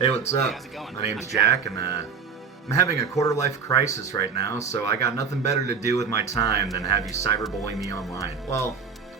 Hey, what's up? Hey, how's it going? My name's I'm Jack, and I'm having a quarter-life crisis right now, so I got nothing better to do with my time than have you cyberbully me online. Well,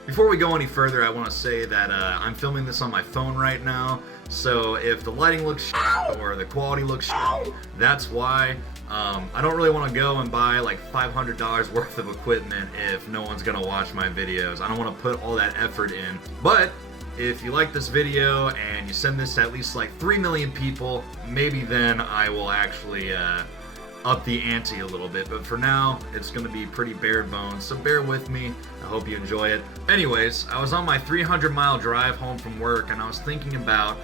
before we go any further, I want to say that I'm filming this on my phone right now, so if the lighting looks shit or the quality looks shit, that's why. I don't really want to go and buy like $500 worth of equipment if no one's gonna watch my videos. I don't want to put all that effort in, but if you like this video and you send this to at least like 3 million people, maybe then I will actually up the ante a little bit. But for now, it's going to be pretty bare bones, so bear with me. I hope you enjoy it. Anyways, I was on my 300-mile drive home from work, and I was thinking about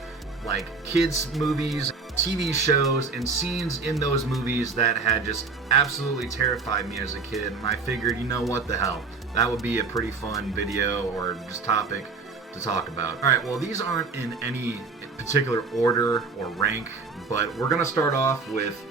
like kids' movies, TV shows, and scenes in those movies that had just absolutely terrified me as a kid. And I figured, you know what the hell, that would be a pretty fun video or just topic to talk about. Alright, well, these aren't in any particular order or rank, but we're gonna start off with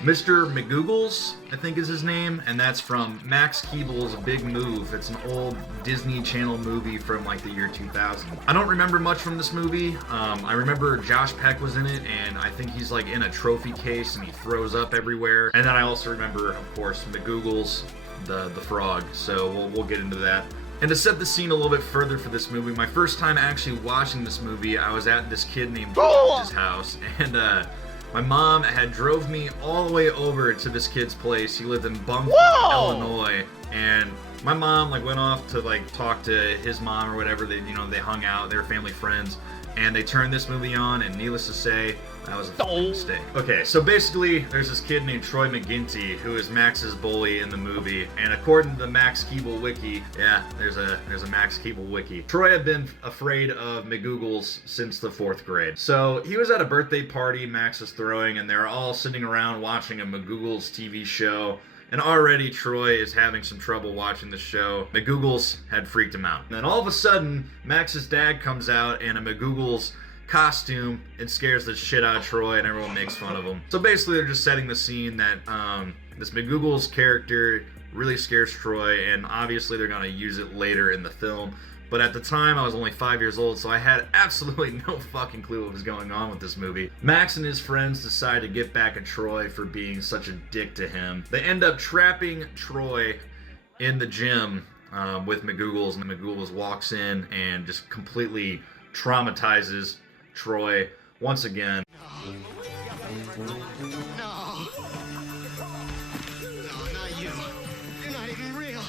Mr. McGoogles, I think is his name, and that's from Max Keeble's Big Move. It's an old Disney Channel movie from like the year 2000. I don't remember much from this movie. I remember Josh Peck was in it, and I think he's like in a trophy case and he throws up everywhere. And then I also remember, of course, McGoogles, the frog, so we'll get into that. And to set the scene a little bit further for this movie, my first time actually watching this movie, I was at this kid named George's house, and my mom had drove me all the way over to this kid's place. He lived in Bungfield, Illinois, and my mom like went off to like talk to his mom or whatever. They hung out, they were family friends, and they turned this movie on, and needless to say, that was a fucking mistake. Okay, so basically, there's this kid named Troy McGinty who is Max's bully in the movie, and according to the Max Keeble wiki, yeah, there's a Max Keeble wiki. Troy had been afraid of McGoogles since the 4th grade. So he was at a birthday party Max was throwing, and they're all sitting around watching a McGoogles TV show. And already Troy is having some trouble watching the show. McGoogles had freaked him out. And then all of a sudden, Max's dad comes out in a McGoogles costume and scares the shit out of Troy, and everyone makes fun of him. So basically they're just setting the scene that this McGoogles character really scares Troy, and obviously they're going to use it later in the film. But at the time, I was only 5 years old, so I had absolutely no fucking clue what was going on with this movie. Max and his friends decide to get back at Troy for being such a dick to him. They end up trapping Troy in the gym with McGoogles, and McGoogles walks in and just completely traumatizes Troy once again. No. No, not you. You're not even real.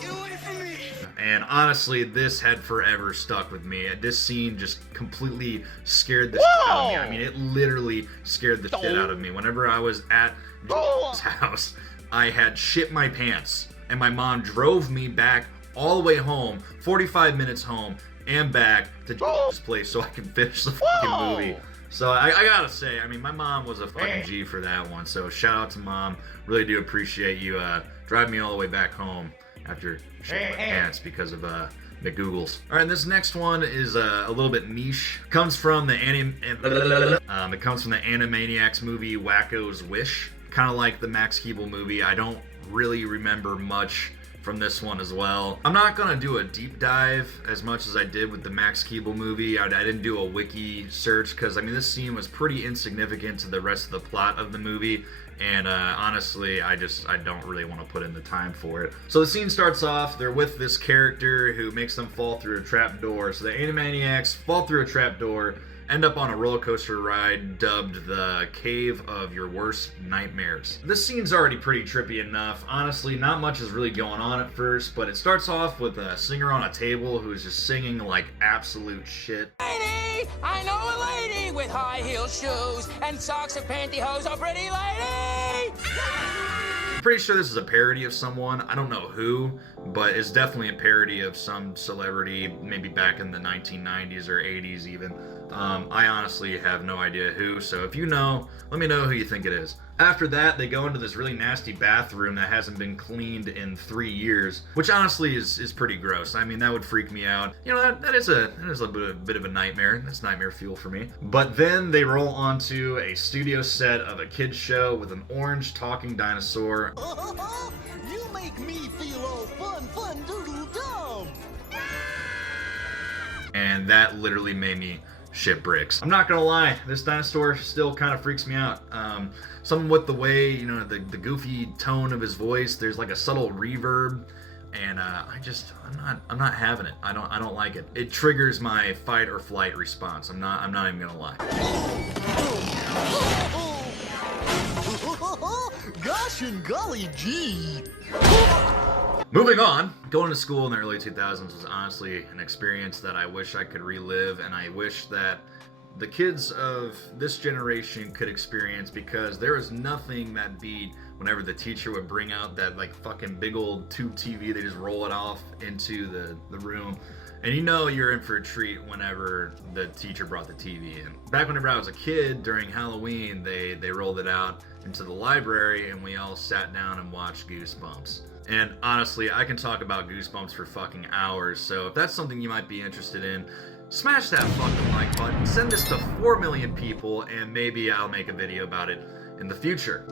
Get away from me. And honestly, this had forever stuck with me. This scene just completely scared the shit out of me. I mean, it literally scared the shit out of me. Whenever I was at Joe's house, I had shit my pants, and my mom drove me back all the way home, 45 minutes home, and back to Joe's place so I can finish the fucking movie. So I gotta say, I mean, my mom was a fucking G for that one. So shout out to Mom. Really do appreciate you driving me all the way back home after shitting my pants because of McGoogles. All right, this next one is a little bit niche. Comes from the it comes from the Animaniacs movie Wacko's Wish. Kind of like the Max Keeble movie. I don't really remember much from this one as well. I'm not gonna do a deep dive as much as I did with the Max Keeble movie. I didn't do a wiki search because I mean this scene was pretty insignificant to the rest of the plot of the movie, and honestly I don't really want to put in the time for it. So the scene starts off, they're with this character who makes them fall through a trap door. So the Animaniacs fall through a trap door, end up on a roller coaster ride dubbed the Cave of Your Worst Nightmares. This scene's already pretty trippy enough. Honestly, not much is really going on at first, but it starts off with a singer on a table who's just singing like absolute shit. Lady, I know a lady with high heel shoes and socks and pantyhose, a pretty lady! I'm pretty sure this is a parody of someone. I don't know who, but it's definitely a parody of some celebrity, maybe back in the 1990s or 80s even. I honestly have no idea who, so if you know, let me know who you think it is. After that, they go into this really nasty bathroom that hasn't been cleaned in 3 years, which honestly is pretty gross. I mean, that would freak me out. You know, that is a bit of a nightmare. That's nightmare fuel for me. But then they roll onto a studio set of a kid's show with an orange talking dinosaur. You make me feel all fun doodle dumb. And that literally made me shit bricks. I'm not gonna lie, this dinosaur still kind of freaks me out. Something with the way, you know, the goofy tone of his voice. There's like a subtle reverb, and I'm not having it. I don't like it. It triggers my fight or flight response. I'm not even gonna lie. Gosh and golly gee. Moving on, going to school in the early 2000s was honestly an experience that I wish I could relive, and I wish that the kids of this generation could experience, because there was nothing that beat whenever the teacher would bring out that like fucking big old tube TV. They just roll it off into the room, and you know you're in for a treat whenever the teacher brought the TV in. Back whenever I was a kid, during Halloween, they rolled it out into the library, and we all sat down and watched Goosebumps. And honestly, I can talk about Goosebumps for fucking hours, so if that's something you might be interested in, smash that fucking like button, send this to 4 million people, and maybe I'll make a video about it in the future.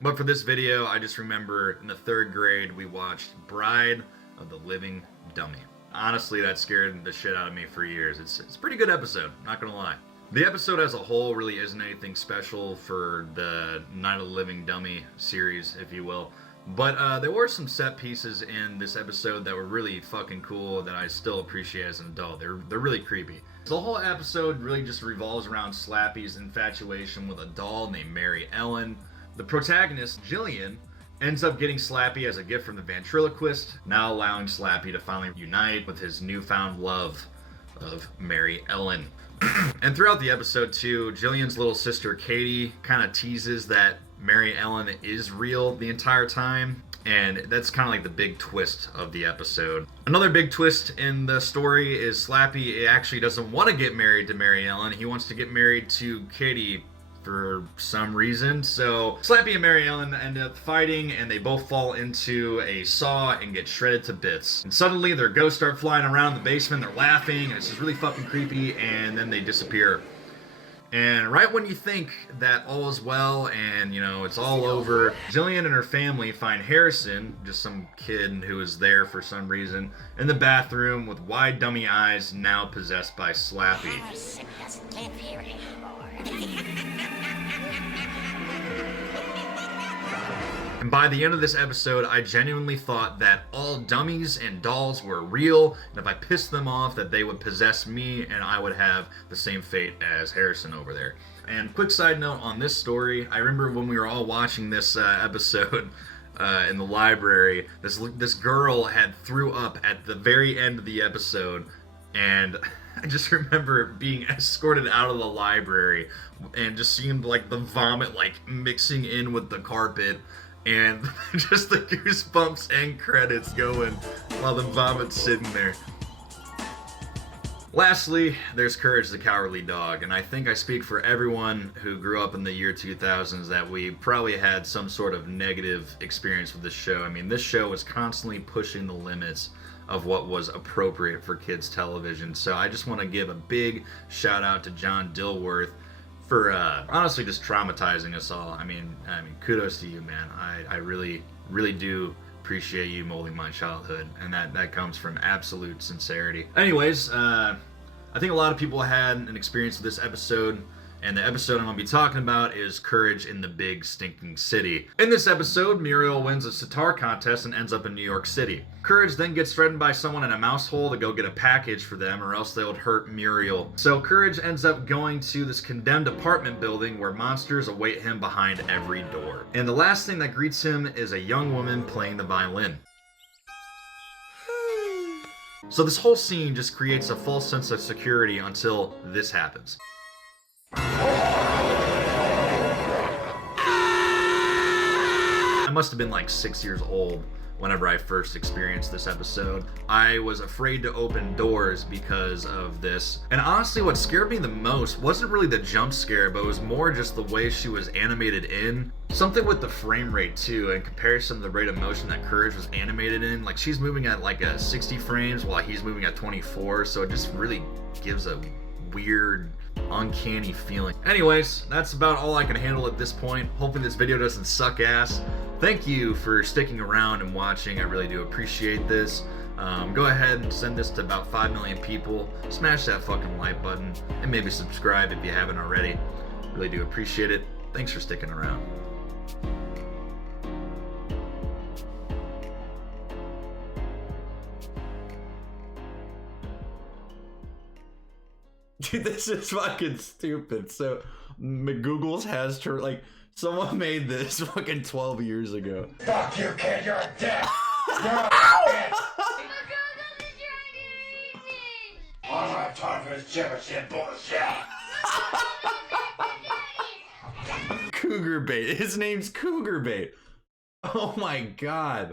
But for this video, I just remember in the 3rd grade, we watched Bride of the Living Dummy. Honestly, that scared the shit out of me for years. It's a pretty good episode, not gonna lie. The episode as a whole really isn't anything special for the Night of the Living Dummy series, if you will. But there were some set pieces in this episode that were really fucking cool that I still appreciate as an adult. They're really creepy. The whole episode really just revolves around Slappy's infatuation with a doll named Mary Ellen. The protagonist, Jillian, ends up getting Slappy as a gift from the ventriloquist, now allowing Slappy to finally unite with his newfound love of Mary Ellen. And throughout the episode too, Jillian's little sister Katie kind of teases that Mary Ellen is real the entire time, and that's kind of like the big twist of the episode. Another big twist in the story is Slappy actually doesn't want to get married to Mary Ellen. He wants to get married to Katie for some reason. So Slappy and Mary Ellen end up fighting, and they both fall into a saw and get shredded to bits. And suddenly their ghosts start flying around the basement. They're laughing, and it's just really fucking creepy, and then they disappear. And right when you think that all is well and, you know, it's all over, Jillian and her family find Harrison, just some kid who was there for some reason, in the bathroom with wide dummy eyes, now possessed by Slappy. Harrison doesn't live here anymore. And by the end of this episode, I genuinely thought that all dummies and dolls were real, and if I pissed them off, that they would possess me and I would have the same fate as Harrison over there. And quick side note on this story, I remember when we were all watching this episode in the library, this girl had threw up at the very end of the episode, and I just remember being escorted out of the library and just seemed like the vomit like mixing in with the carpet, and just the Goosebumps end credits going while the vomit's sitting there. Lastly, there's Courage the Cowardly Dog, and I think I speak for everyone who grew up in the year 2000s that we probably had some sort of negative experience with this show. I mean, this show was constantly pushing the limits of what was appropriate for kids television, so I just want to give a big shout out to John Dilworth for honestly just traumatizing us all. I mean, kudos to you, man. I really do appreciate you molding my childhood, and that comes from absolute sincerity. Anyways, I think a lot of people had an experience with this episode, and the episode I'm going to be talking about is Courage in the Big Stinking City. In this episode, Muriel wins a sitar contest and ends up in New York City. Courage then gets threatened by someone in a mouse hole to go get a package for them, or else they would hurt Muriel. So Courage ends up going to this condemned apartment building where monsters await him behind every door. And the last thing that greets him is a young woman playing the violin. So this whole scene just creates a false sense of security until this happens. I must have been like 6 years old whenever I first experienced this episode. I was afraid to open doors because of this. And honestly, what scared me the most wasn't really the jump scare, but it was more just the way she was animated in. Something with the frame rate too, in comparison to the rate of motion that Courage was animated in. Like, she's moving at like a 60 frames while he's moving at 24, so it just really gives a weird, uncanny feeling. Anyways, that's about all I can handle at this point. Hoping this video doesn't suck ass. Thank you for sticking around and watching. I really do appreciate this. Go ahead and send this to about 5 million people. Smash that fucking like button and maybe subscribe if you haven't already. Really do appreciate it. Thanks for sticking around. Dude, this is fucking stupid. So, McGoogles has to, like, someone made this fucking 12 years ago. Fuck you, kid. You're a dick. You're a bitch. I don't have time for this Jefferson bullshit. Cougar Bait. His name's Cougar Bait. Oh my god.